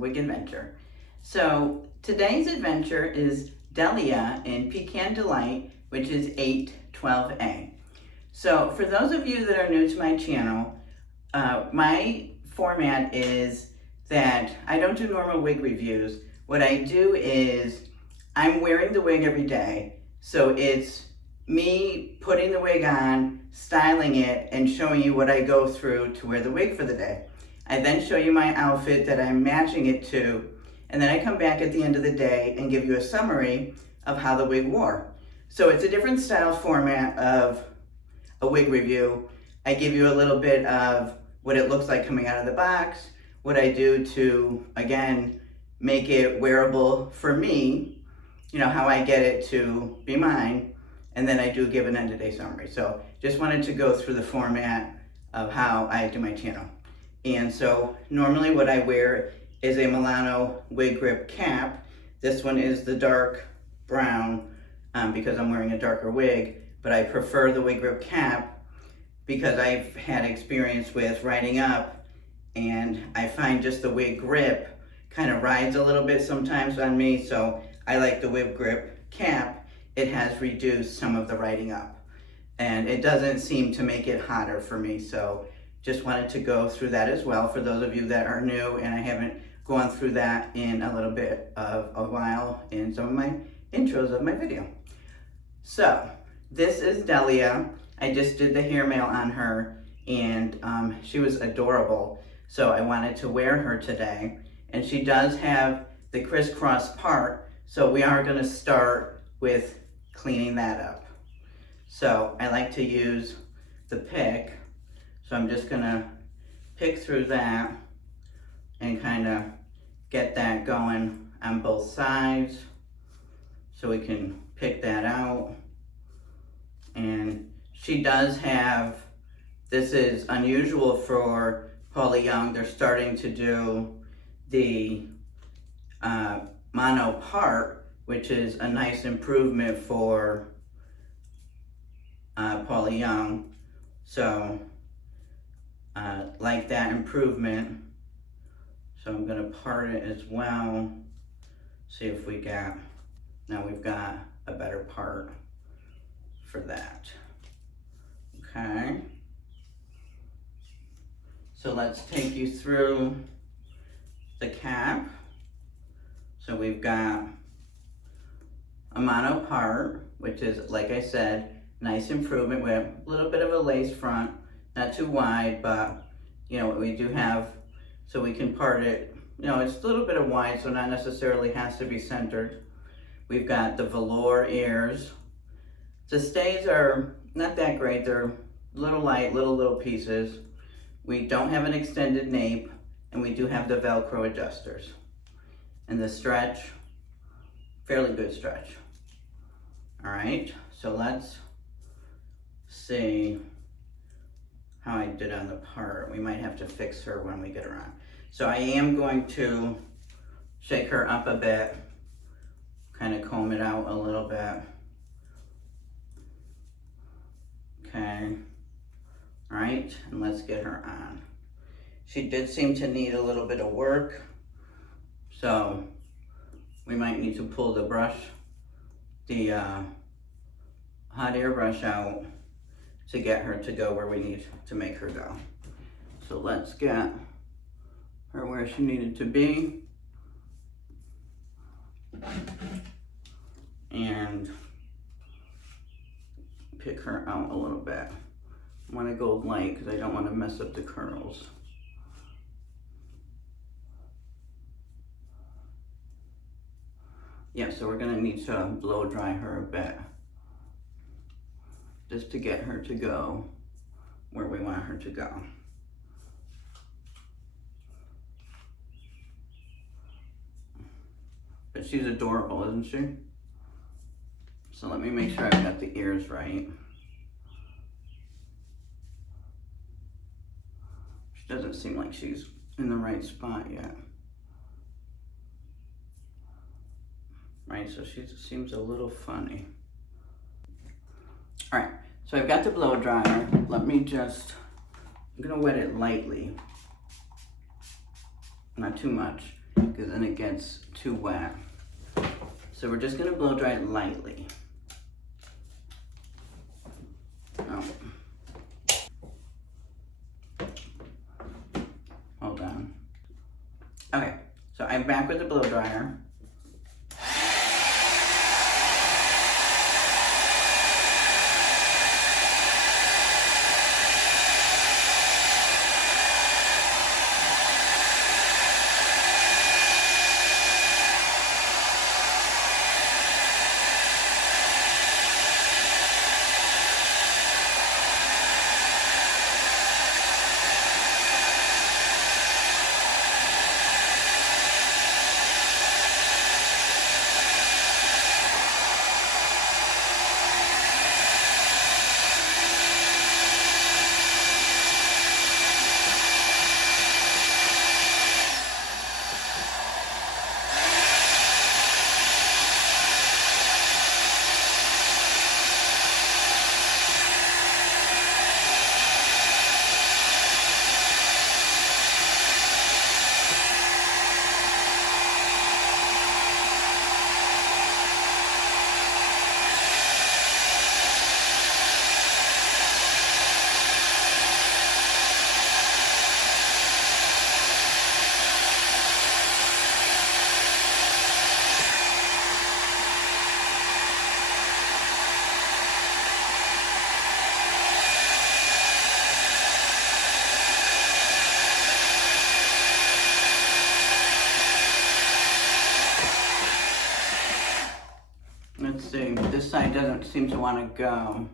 wig adventure. So today's adventure is Delia in Pecan Delight, which is 812A. So for those of you that are new to my channel, my format is that I don't do normal wig reviews. What I do is I'm wearing the wig every day. So it's me putting the wig on, styling it, and showing you what I go through to wear the wig for the day. I then show you my outfit that I'm matching it to, and then I come back at the end of the day and give you a summary of how the wig wore. So it's a different style format of a wig review. I give you a little bit of what it looks like coming out of the box, what I do to, again, make it wearable for me, you know, how I get it to be mine, and then I do give an end of day summary. So just wanted to go through the format of how I do my channel. And so normally what I wear is a Milano wig grip cap. This one is the dark brown because I'm wearing a darker wig, but I prefer the wig grip cap because I've had experience with riding up, and I find just the wig grip kind of rides a little bit sometimes on me, so I like the wig grip cap. It has reduced some of the riding up, and it doesn't seem to make it hotter for me, so just wanted to go through that as well for those of you that are new, and I haven't gone through that in a little bit of a while in some of my intros of my video. So this is Delia. I just did the hair mail on her, and she was adorable. So I wanted to wear her today, and she does have the crisscross part. So we are gonna start with cleaning that up. So I like to use the pick. So I'm just gonna pick through that and kind of get that going on both sides so we can pick that out. And she does have, this is unusual for Paula Young. They're starting to do the mono part, which is a nice improvement for Paula Young. So like that improvement. So I'm gonna part it as well. See if we got, now we've got a better part for that. Okay. So let's take you through the cap. So we've got a mono part, which is, like I said, nice improvement with a little bit of a lace front, not too wide, but you know, we do have, so we can part it, you know, it's a little bit of wide, so not necessarily has to be centered. We've got the velour ears. The stays are not that great. They're little light, little pieces. We don't have an extended nape, and we do have the Velcro adjusters. And the stretch, fairly good stretch. All right, so let's see how I did on the part. We might have to fix her when we get her on. So I am going to shake her up a bit, kind of comb it out a little bit. Okay, all right, and let's get her on. She did seem to need a little bit of work, so we might need to pull the brush, the hot air brush out to get her to go where we need to make her go. So let's get her where she needed to be. And pick her out a little bit. I want to go light because I don't want to mess up the curls. Yeah, so we're going to need to blow dry her a bit just to get her to go where we want her to go. But she's adorable, isn't she? So let me make sure I've got the ears right. She doesn't seem like she's in the right spot yet. Right, so she seems a little funny. All right, so I've got the blow dryer. Let me just, I'm gonna wet it lightly, not too much. because then it gets too wet. So we're just gonna blow dry it lightly. Oh. Hold on. Okay, so I'm back with the blow dryer. Let's see, this side doesn't seem to want to go.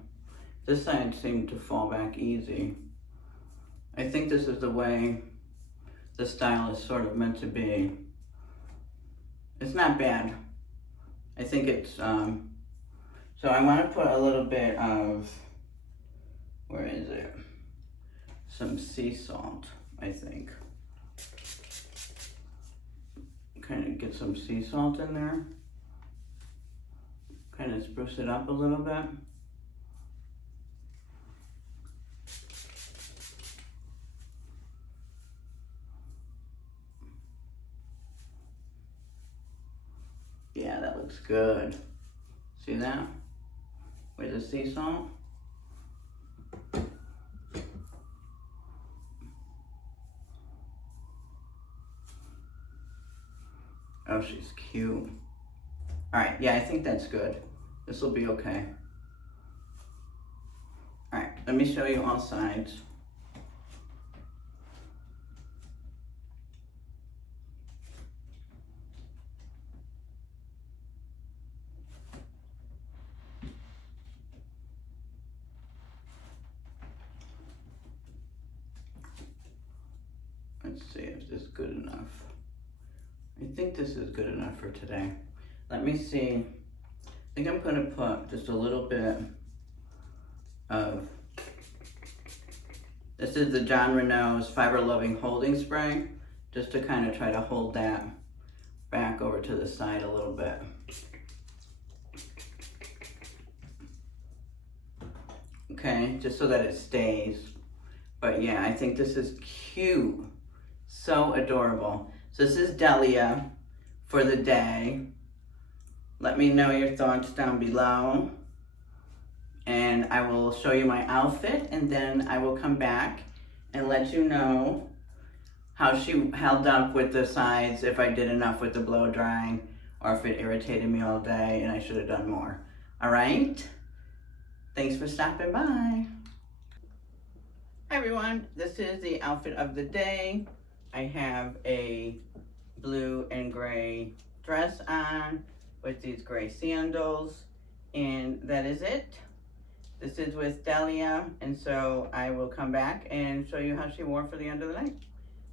This side seemed to fall back easy. I think this is the way the style is sort of meant to be. It's not bad. I think it's, so I want to put a little bit of, where is it? Some sea salt, I think. Kind of get some sea salt in there. Kind of spruce it up a little bit. Yeah, that looks good. See that? With the sea salt. Oh, she's cute. All right, yeah, I think that's good. This will be okay. All right, let me show you all sides. Let's see if this is good enough. I think this is good enough for today. Let me see. I think I'm gonna put just a little bit of, this is the Jon Renau's Fiber Loving Holding Spray, just to kind of try to hold that back over to the side a little bit. Okay, just so that it stays. But yeah, I think this is cute. So adorable. So this is Delia for the day. Let me know your thoughts down below. And I will show you my outfit, and then I will come back and let you know how she held up with the sides, if I did enough with the blow drying, or if it irritated me all day and I should have done more. All right? Thanks for stopping by. Hi everyone, this is the outfit of the day. I have a blue and gray dress on with these gray sandals, and that is it. This is with Delia, and so I will come back and show you how she wore for the end of the night.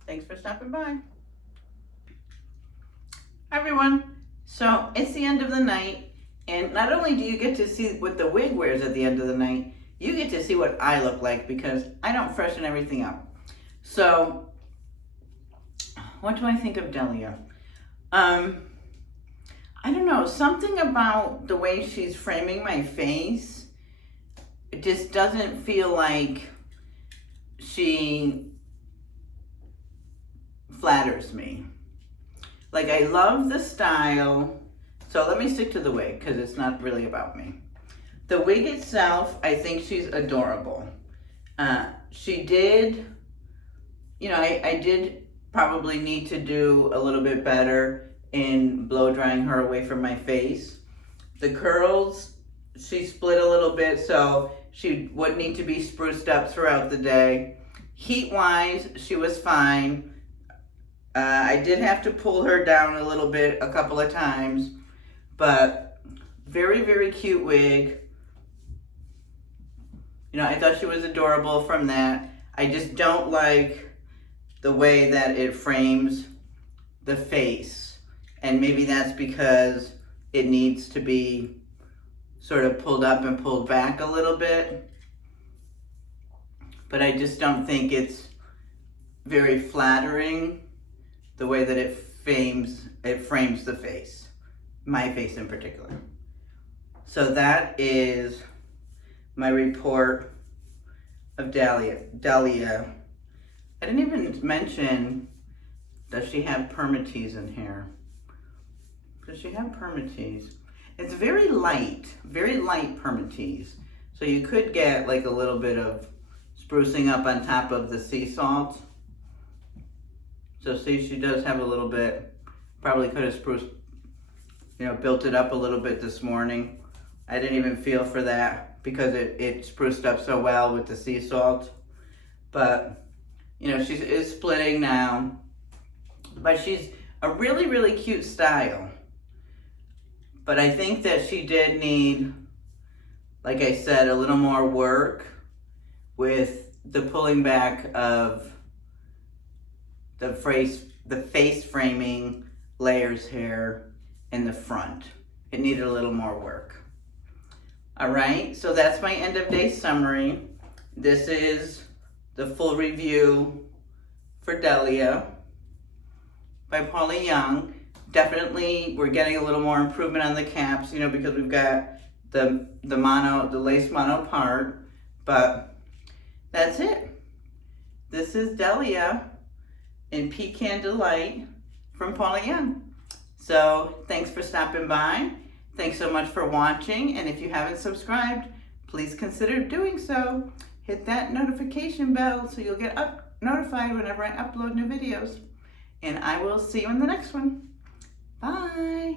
Thanks for stopping by. Hi everyone, so it's the end of the night, and not only do you get to see what the wig wears at the end of the night, you get to see what I look like, because I don't freshen everything up. So, what do I think of Delia? I don't know, something about the way she's framing my face, it just doesn't feel like she flatters me. Like, I love the style. So let me stick to the wig because it's not really about me. The wig itself, I think she's adorable. She did, you know, I did probably need to do a little bit better in blow drying her away from my face. The curls, she split a little bit, so she would need to be spruced up throughout the day. Heat-wise, she was fine. I did have to pull her down a little bit a couple of times, but very, very cute wig. You know, I thought she was adorable from that. I just don't like the way that it frames the face. And maybe that's because it needs to be sort of pulled up and pulled back a little bit. But I just don't think it's very flattering the way that it frames the face, my face in particular. So that is my report of Delia. I didn't even mention, does she have permatease in here? Does she have permatease? It's very light permatease. So you could get like a little bit of sprucing up on top of the sea salt. So see, she does have a little bit, probably could have spruced, you know, built it up a little bit this morning. I didn't even feel for that because it spruced up so well with the sea salt. But, you know, she is splitting now. But she's a really, really cute style. But I think that she did need, like I said, a little more work with the pulling back of the face framing layers here in the front. It needed a little more work. All right, so that's my end of day summary. This is the full review for Delia by Paula Young. Definitely, we're getting a little more improvement on the caps, you know, because we've got the lace mono part, but that's it. This is Delia in Pecan Delight from Paula Young. So thanks for stopping by. Thanks so much for watching. And if you haven't subscribed, please consider doing so. Hit that notification bell so you'll get notified whenever I upload new videos. And I will see you in the next one. Bye.